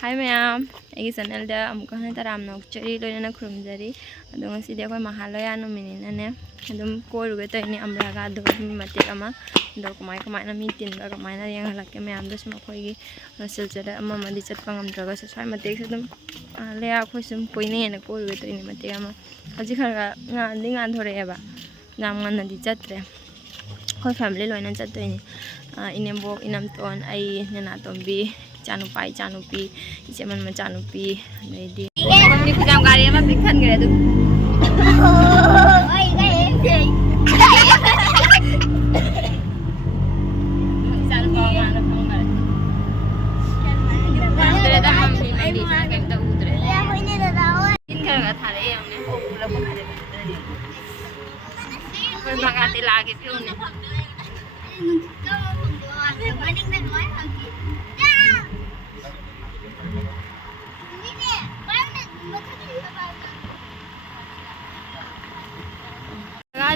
Hi ma'am, I channel da amuk hana taram nok chari loina na khrum jari adong si de koi mahalaya no minina ne adum ko ruge to ini amraga do mate kama do kamai na mitin ba kamai na yang halakke ma'am da sum koi gi silchara amma madi chat pangam draga sa sai mate sadum le a khoi sum koi ne na ko ruge to ini mate kama haji khara nga ding an thore eba ngam ngan na di chatre koi family loina chat to ini inembo inam ton ai nana tombi Chanupai Chanupi, Chaman Machanupi, lady. Only could have got him a big hundred.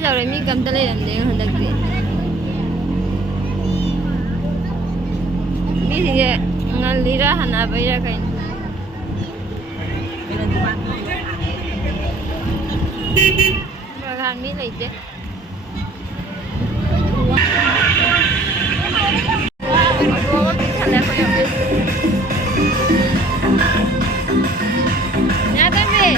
Rồi mi cầm tay làm gì hơn đặc biệt mi thì ngon lý ra hẳn à bây giờ cái mà hàng mi này chứ nhà tới mi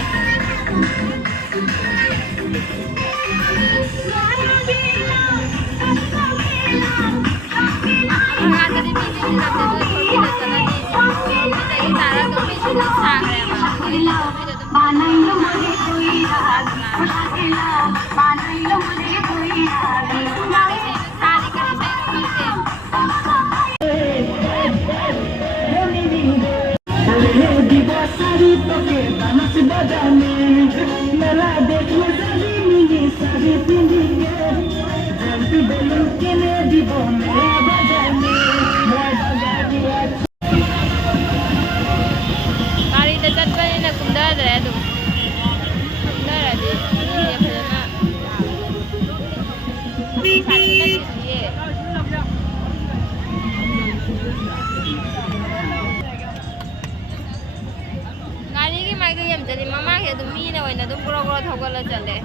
jadi mama kayak tuh mie nih, wajah tuh pura-pura tahu kalau jalan.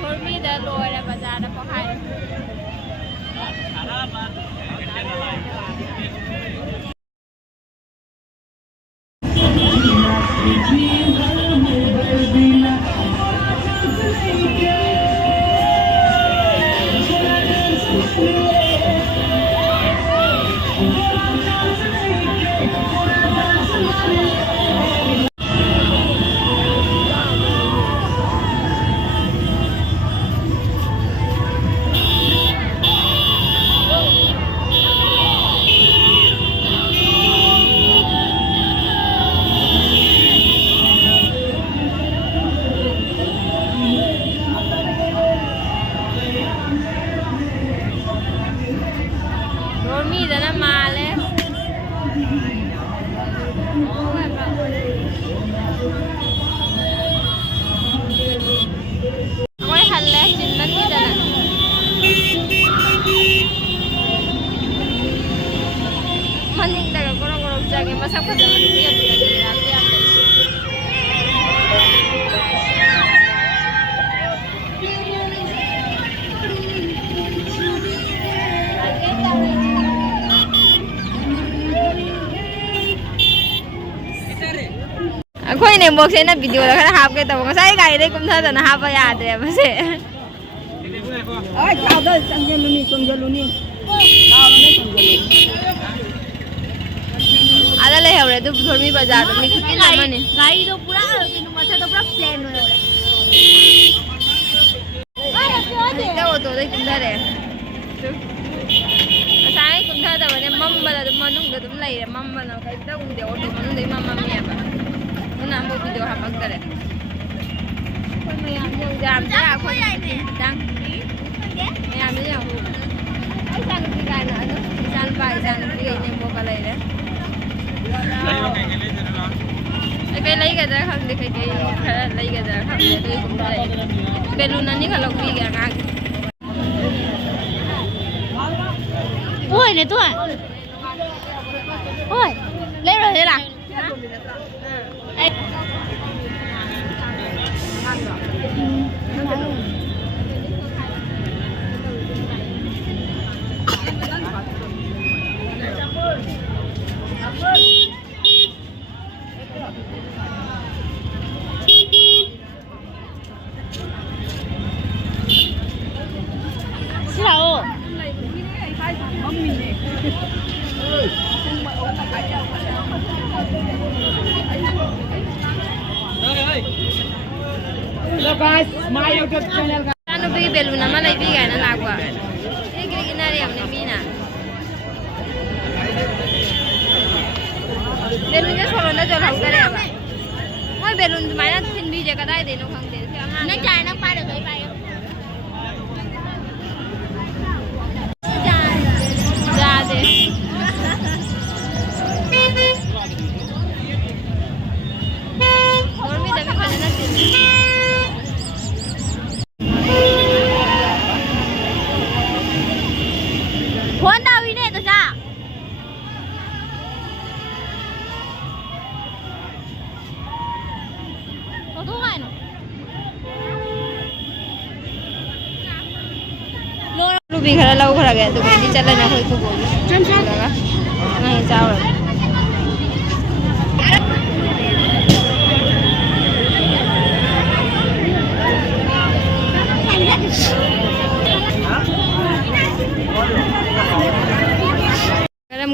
Hormi dah loh ada bazar ada pakai. Masa pada manusia tidak berarti ada isu. Aku ini box ini video lah karena HP tahu nggak saya kayak ini kumsa dan HP ya ada ya masih. Kau dah sambil luni kumsa luni. ada ले है तो धर्मी बाजार में कितनी लंबा नहीं गाड़ी तो पूरा किन्तु माथा तो पूरा प्लेन हो रहा है क्या वो तो देख किधर है सारे कुंठा तो बने मम बना तो मनुंग तो तुम लाये मम बना का इतना उन्हें ऑटो मनुंग दे मम मम्मी है बा वो नाम वो वीडियो हम अक्सर है कोई मैं यहाँ जो जाम से आपको जाम मैं यहाँ से जाऊँ ऐसा नहीं करना तो जान पाए जान भी इन्हें मौका ले रहे cái lấy cái ra không thì cái lấy cái ra không thì tôi cũng lấy cái luôn anh ấy kalau beli cái ngang Ôi này tôi. Ôi, lên rồi thế nào? 싫어. Hello guys, my YouTube channel. Ano ba yung belo naman ay bigay na lagwa? Kaya ginariam ni Mina. Belo niya solo na jol hong kare ba? Moi belo mai na tin bije ka dai de no khang de. Nó chạy nó bay được rồi bay. Ja de. Dormi da mi khane na tin. Huấn đâu đi nè tôi ra. Có thuốc này nè. Ruby khara lau khara gaya to kaya chala na khoi ko bol. Cham cham. Nahi chao rồi.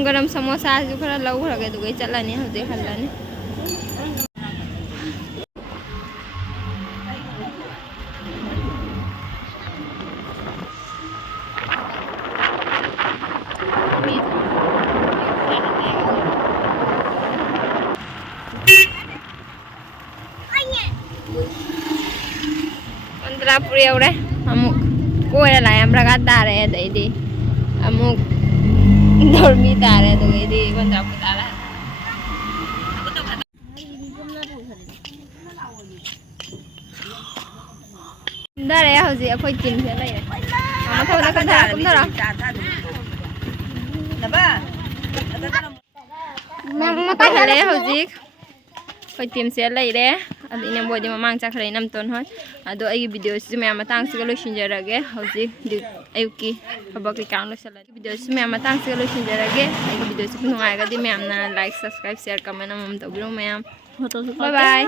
गरम समोसा जो खरा lau khara gaya to kaya chala ni hau de khalla ni. Kontra puri udah, amuk kue lah yang berangkat tarik ada ini, amuk dormi tarik tu ini kontra putara. Dah ya, harus dia kau kin siapa ya? Kamu tahu nak kontra kamu tahu? Mama tahu ya harus dia. Kau tim siapa lagi deh? Ada ini buat dia memang cakap ini 6 ton hot. Ada lagi video semua matang segala shinjara ge. Hausi di ayuki habak ikan lo salah. Video semua matang segala shinjara ge. Lagi video semua ngai gadi memang like, subscribe, share, komen, namam tu belum memang. Bye bye.